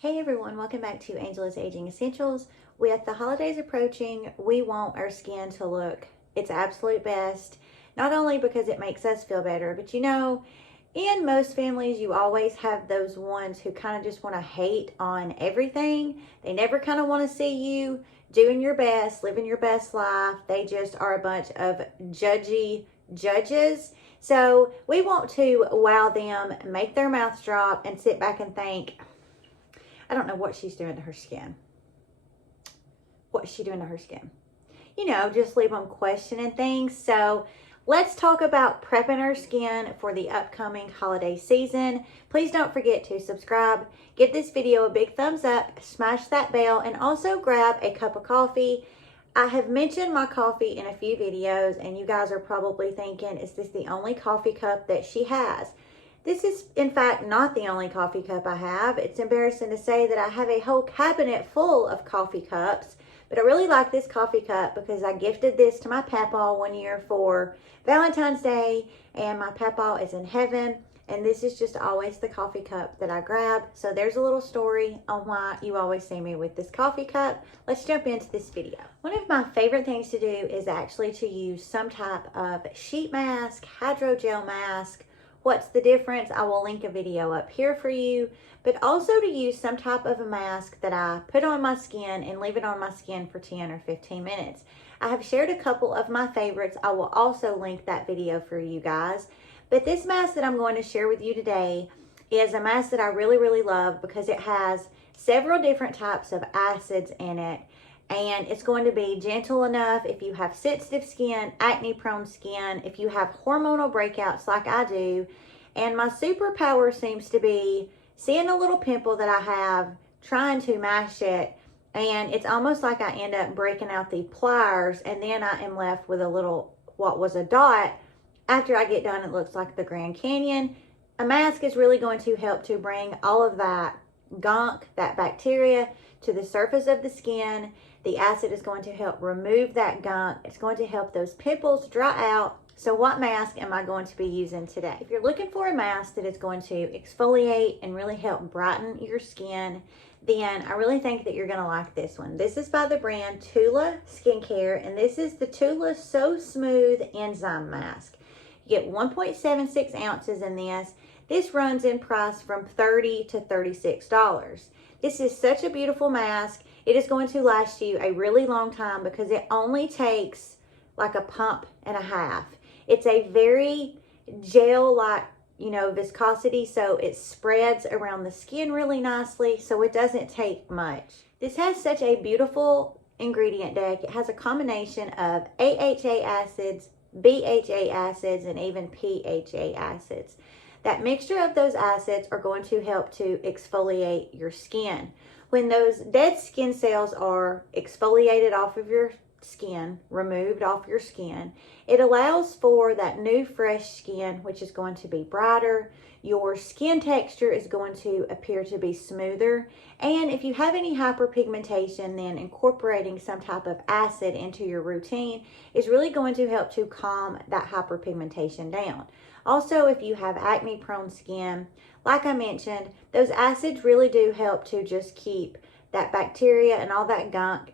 Hey everyone, welcome back to Angela's Aging Essentials. With the holidays approaching, we want our skin to look its absolute best, not only because it makes us feel better, but in most families, you always have those ones who kind of just want to hate on everything. They never kind of want to see you doing your best, living your best life. They just are a bunch of judgy judges. So we want to wow them, make their mouths drop, and sit back and think, I don't know what she's doing to her skin. What's she doing to her skin? Just leave them questioning things. So let's talk about prepping our skin for the upcoming holiday season. Please don't forget to subscribe, give this video a big thumbs up, smash that bell, and also grab a cup of coffee. I have mentioned my coffee in a few videos, and you guys are probably thinking, is this the only coffee cup that she has? This is, in fact, not the only coffee cup I have. It's embarrassing to say that I have a whole cabinet full of coffee cups, but I really like this coffee cup because I gifted this to my papa one year for Valentine's Day, and my papa is in heaven, and this is just always the coffee cup that I grab. So there's a little story on why you always see me with this coffee cup. Let's jump into this video. One of my favorite things to do is actually to use some type of sheet mask, hydrogel mask. What's the difference? I will link a video up here for you, but also to use some type of a mask that I put on my skin and leave it on my skin for 10 or 15 minutes. I have shared a couple of my favorites. I will also link that video for you guys. But this mask that I'm going to share with you today is a mask that I really love because it has several different types of acids in it. And it's going to be gentle enough if you have sensitive skin, acne prone skin, if you have hormonal breakouts like I do. And my superpower seems to be seeing a little pimple that I have, trying to mash it, and it's almost like I end up breaking out the pliers, and then I am left with a little, what was a dot. After I get done, it looks like the Grand Canyon. A mask is really going to help to bring all of that gunk, that bacteria, to the surface of the skin. The acid is going to help remove that gunk. It's going to help those pimples dry out. So what mask am I going to be using today? If you're looking for a mask that is going to exfoliate and really help brighten your skin, then I really think that you're going to like this one. This is by the brand Tula Skincare, and this is the Tula So Smooth Enzyme Mask. You get 1.76 ounces in this. This runs in price from $30 to $36. This is such a beautiful mask. It is going to last you a really long time because it only takes like a pump and a half. It's a very gel-like, viscosity, so it spreads around the skin really nicely, so it doesn't take much. This has such a beautiful ingredient deck. It has a combination of AHA acids, BHA acids, and even PHA acids. That mixture of those acids are going to help to exfoliate your skin. When those dead skin cells are exfoliated off of your skin, removed off your skin, it allows for that new fresh skin, which is going to be brighter. Your skin texture is going to appear to be smoother. And if you have any hyperpigmentation, then incorporating some type of acid into your routine is really going to help to calm that hyperpigmentation down. Also, if you have acne prone skin, like I mentioned, those acids really do help to just keep that bacteria and all that gunk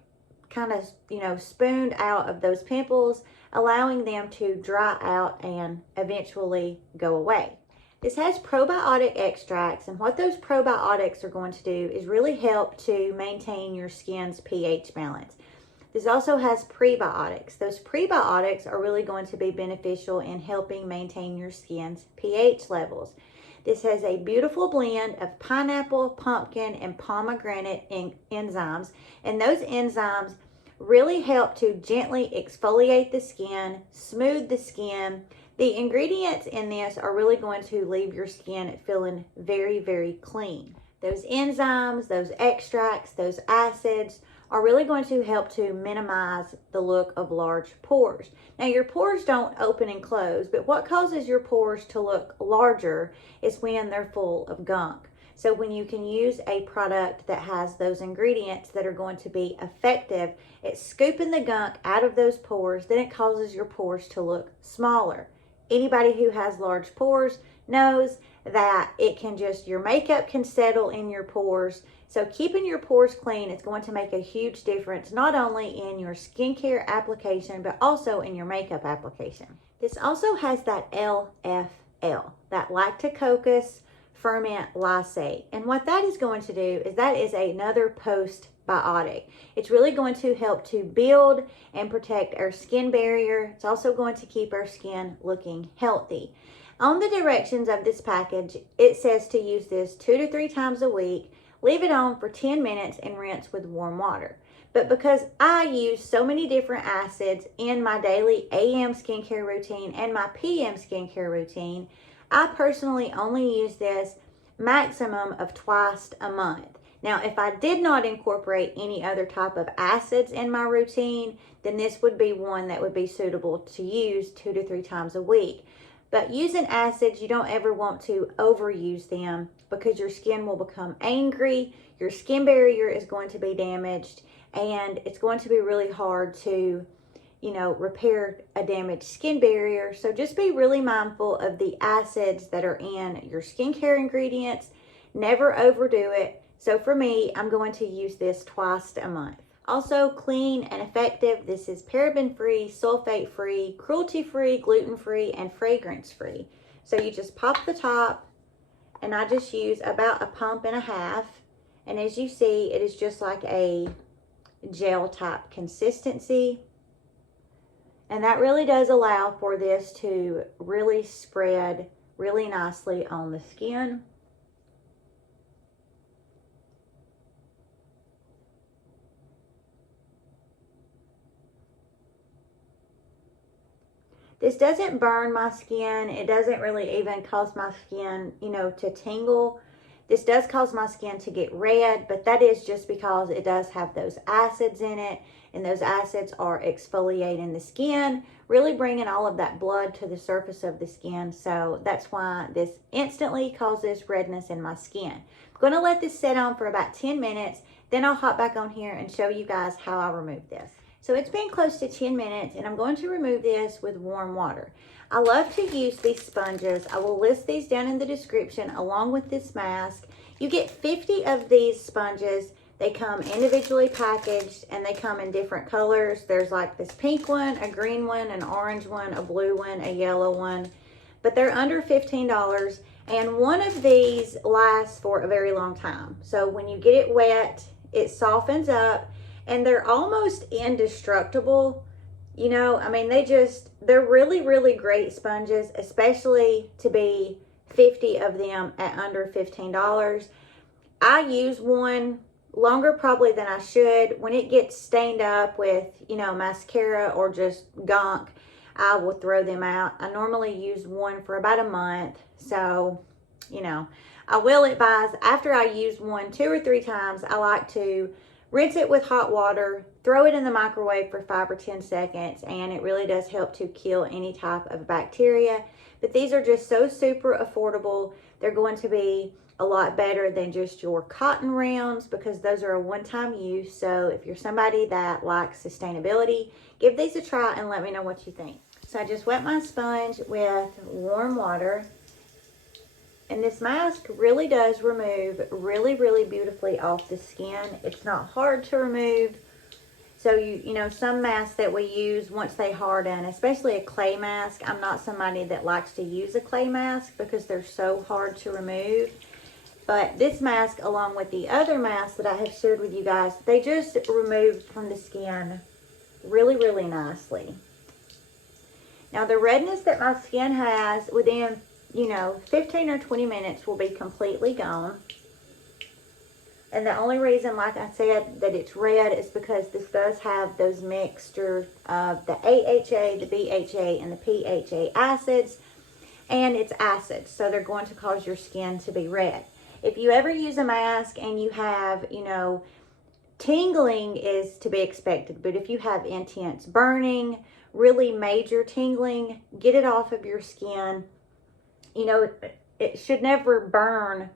kind of, spooned out of those pimples, allowing them to dry out and eventually go away. This has probiotic extracts, and what those probiotics are going to do is really help to maintain your skin's pH balance. This also has prebiotics. Those prebiotics are really going to be beneficial in helping maintain your skin's pH levels. This has a beautiful blend of pineapple, pumpkin, and pomegranate enzymes, and those enzymes really help to gently exfoliate the skin, smooth the skin. The ingredients in this are really going to leave your skin feeling very clean. Those enzymes, those extracts, those acids are really going to help to minimize the look of large pores. Now, your pores don't open and close, but what causes your pores to look larger is when they're full of gunk. So when you can use a product that has those ingredients that are going to be effective at scooping the gunk out of those pores, then it causes your pores to look smaller. Anybody who has large pores knows that it can just, your makeup can settle in your pores. So keeping your pores clean is going to make a huge difference, not only in your skincare application, but also in your makeup application. This also has that LFL, that lactococcus ferment lysate. And what that is going to do is that is another postbiotic. It's really going to help to build and protect our skin barrier. It's also going to keep our skin looking healthy. On the directions of this package, it says to use this 2 to 3 times a week, leave it on for 10 minutes and rinse with warm water. But because I use so many different acids in my daily AM skincare routine and my PM skincare routine, I personally only use this maximum of twice a month. Now, if I did not incorporate any other type of acids in my routine, then this would be one that would be suitable to use 2 to 3 times a week. But using acids, you don't ever want to overuse them because your skin will become angry, your skin barrier is going to be damaged, and it's going to be really hard to, repair a damaged skin barrier. So just be really mindful of the acids that are in your skincare ingredients. Never overdo it. So for me, I'm going to use this twice a month. Also clean and effective. This is paraben-free, sulfate-free, cruelty-free, gluten-free, and fragrance-free. So you just pop the top, and I just use about a pump and a half. And as you see, it is just like a gel type consistency. And that really does allow for this to really spread really nicely on the skin. This doesn't burn my skin. It doesn't really even cause my skin, to tingle. This does cause my skin to get red, but that is just because it does have those acids in it, and those acids are exfoliating the skin, really bringing all of that blood to the surface of the skin. So that's why this instantly causes redness in my skin. I'm going to let this sit on for about 10 minutes, then I'll hop back on here and show you guys how I remove this. So it's been close to 10 minutes, and I'm going to remove this with warm water. I love to use these sponges. I will list these down in the description along with this mask. You get 50 of these sponges. They come individually packaged, and they come in different colors. There's like this pink one, a green one, an orange one, a blue one, a yellow one. But they're under $15, and one of these lasts for a very long time. So when you get it wet, it softens up, and they're almost indestructible. They're really, really great sponges, especially to be 50 of them at under $15. I use one longer probably than I should. When it gets stained up with, mascara or just gunk, I will throw them out. I normally use one for about a month. So, I will advise after I use one 2 or 3 times, I like to rinse it with hot water, throw it in the microwave for 5 or 10 seconds, and it really does help to kill any type of bacteria. But these are just so super affordable. They're going to be a lot better than just your cotton rounds because those are a one-time use. So if you're somebody that likes sustainability, give these a try and let me know what you think. So I just wet my sponge with warm water. And this mask really does remove really, really beautifully off the skin. It's not hard to remove. So, some masks that we use, once they harden, especially a clay mask, I'm not somebody that likes to use a clay mask because they're so hard to remove. But this mask, along with the other masks that I have shared with you guys, they just remove from the skin really, really nicely. Now, the redness that my skin has within 15 or 20 minutes will be completely gone. And the only reason, like I said, that it's red is because this does have those mixtures of the AHA, the BHA, and the PHA acids. And it's acids, so they're going to cause your skin to be red. If you ever use a mask and you have, tingling is to be expected. But if you have intense burning, really major tingling, get it off of your skin. It should never burn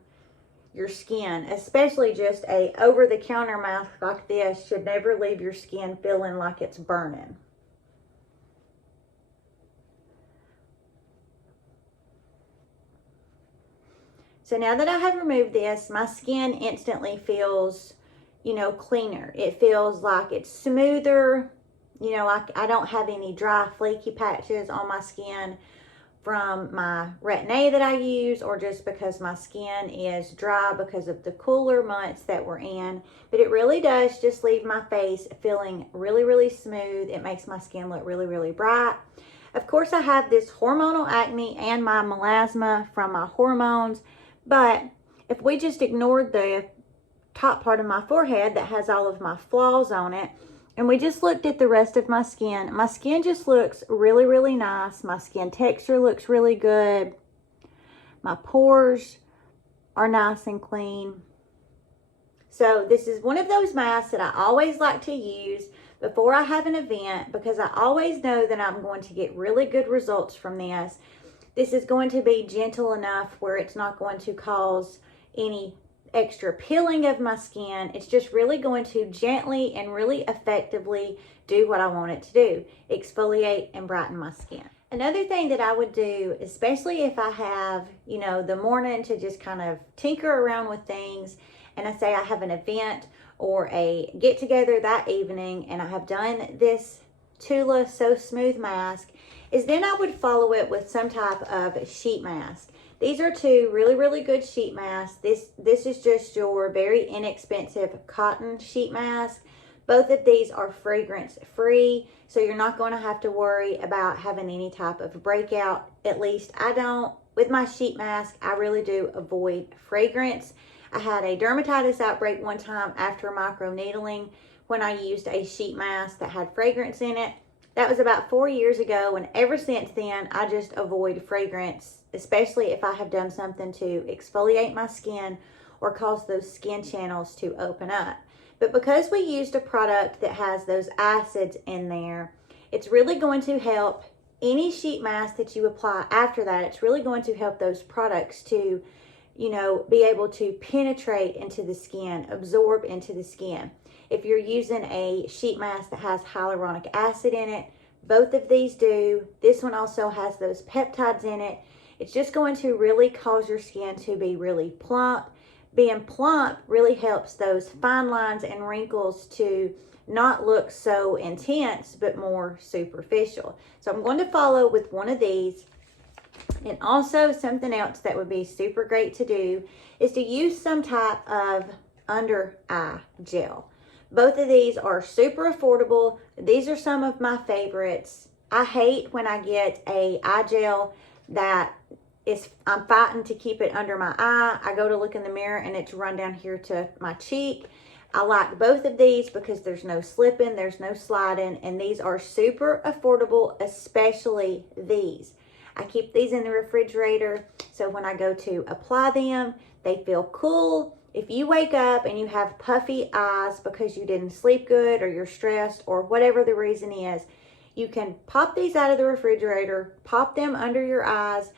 your skin, especially just a over-the-counter mask like this should never leave your skin feeling like it's burning. So now that I have removed this, my skin instantly feels, you know, cleaner. It feels like it's smoother. You know, I don't have any dry, flaky patches on my skin from my Retin-A that I use, or just because my skin is dry because of the cooler months that we're in. But it really does just leave my face feeling really, really smooth. It makes my skin look really, really bright. Of course, I have this hormonal acne and my melasma from my hormones, but if we just ignored the top part of my forehead that has all of my flaws on it, and we just looked at the rest of my skin just looks really, really nice. My skin texture looks really good. My pores are nice and clean. So this is one of those masks that I always like to use before I have an event, because I always know that I'm going to get really good results from this. This is going to be gentle enough where it's not going to cause any extra peeling of my skin. It's just really going to gently and really effectively do what I want it to do: exfoliate and brighten my skin. Another thing that I would do, especially if I have, you know, the morning to just kind of tinker around with things, and I say I have an event or a get together that evening, and I have done this Tula So Smooth mask, is then I would follow it with some type of sheet mask. These are two really, really good sheet masks. This is just your very inexpensive cotton sheet mask. Both of these are fragrance free, so you're not going to have to worry about having any type of breakout. At least I don't. With my sheet mask, I really do avoid fragrance. I had a dermatitis outbreak one time after microneedling when I used a sheet mask that had fragrance in it. That was about 4 years ago, and ever since then, I just avoid fragrance, especially if I have done something to exfoliate my skin or cause those skin channels to open up. But because we used a product that has those acids in there, it's really going to help any sheet mask that you apply after that. It's really going to help those products to, you know, be able to penetrate into the skin, absorb into the skin. If you're using a sheet mask that has hyaluronic acid in it, both of these do. This one also has those peptides in it. It's just going to really cause your skin to be really plump. Being plump really helps those fine lines and wrinkles to not look so intense, but more superficial. So I'm going to follow with one of these. And also something else that would be super great to do is to use some type of under eye gel. Both of these are super affordable. These are some of my favorites. I hate when I get a eye gel that I'm fighting to keep it under my eye. I go to look in the mirror and it's run down here to my cheek. I like both of these because there's no slipping, there's no sliding, and these are super affordable, especially these. I keep these in the refrigerator, so when I go to apply them, they feel cool. If you wake up and you have puffy eyes because you didn't sleep good or you're stressed or whatever the reason is, you can pop these out of the refrigerator, pop them under your eyes,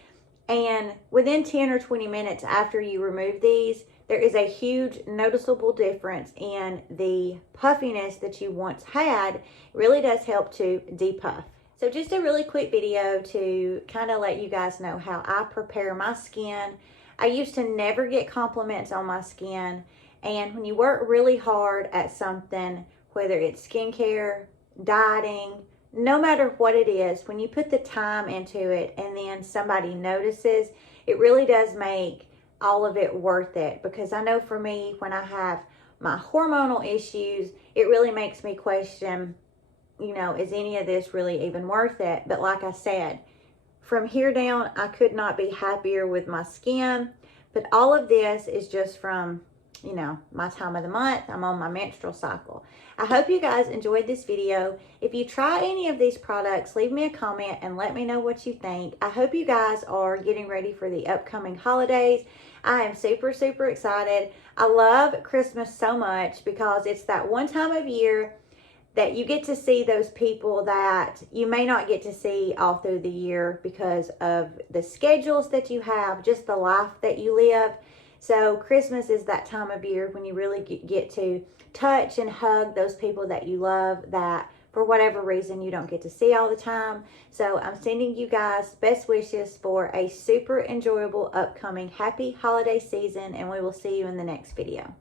and within 10 or 20 minutes after you remove these, there is a huge noticeable difference in the puffiness that you once had. It really does help to depuff. So just a really quick video to kind of let you guys know how I prepare my skin. I used to never get compliments on my skin, and when you work really hard at something, whether it's skincare, dieting, no matter what it is, when you put the time into it and then somebody notices, it really does make all of it worth it. Because I know for me, when I have my hormonal issues, it really makes me question, you know, is any of this really even worth it? But like I said, from here down, I could not be happier with my skin. But all of this is just from, you know, my time of the month. I'm on my menstrual cycle. I hope you guys enjoyed this video. If you try any of these products, leave me a comment and let me know what you think. I hope you guys are getting ready for the upcoming holidays. I am super, super excited. I love Christmas so much because it's that one time of year that you get to see those people that you may not get to see all through the year because of the schedules that you have, just the life that you live. So Christmas is that time of year when you really get to touch and hug those people that you love that for whatever reason you don't get to see all the time. So I'm sending you guys best wishes for a super enjoyable upcoming happy holiday season, and we will see you in the next video.